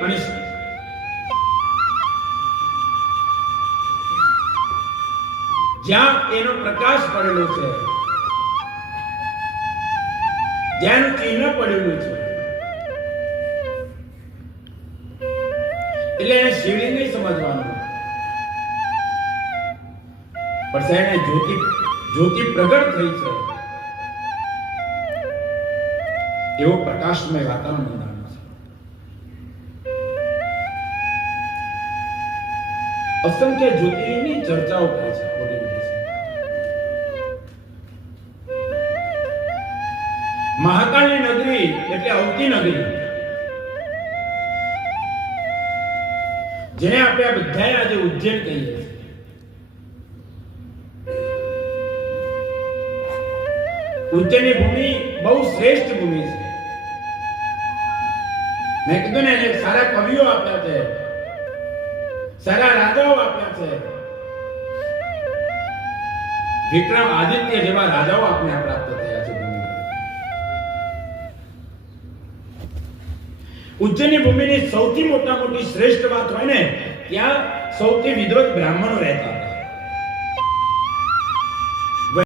કનિષ્ક જ્યાં એનો પ્રકાશ પડેલો છે, જ્યાં ચિહ્ન પડેલું છે, એટલે એને શિવલિંગ નહીં સમજવાનું, પણ સાહેબ જ્યોતિ પ્રગટ થઈ છે એવો પ્રકાશમય વાતાવરણ બનાવ્યું છે. અસંખ્ય જ્યોતિર્લિંગની ચર્ચાઓ થાય છે. મહાકાળની નગરી એટલે અવતી નગરી, જેને આપણે બધાએ આજે ઉજ્જૈન કહીએ છીએ. ઉજ્જૈનની ભૂમિ બહુ શ્રેષ્ઠ ભૂમિ છે. મેં કીધું ને, એને સારા કવિઓ આપ્યા છે, સારા રાજાઓ આપ્યા છે. વિક્રમ આદિત્ય જેવા રાજાઓ આપણે પ્રાપ્ત થયા છે. ઉજ્જૈનની ભૂમિની સૌથી મોટી શ્રેષ્ઠ વાત હોય ને, ત્યાં સૌથી વિદ્વત બ્રાહ્મણો રહેતા.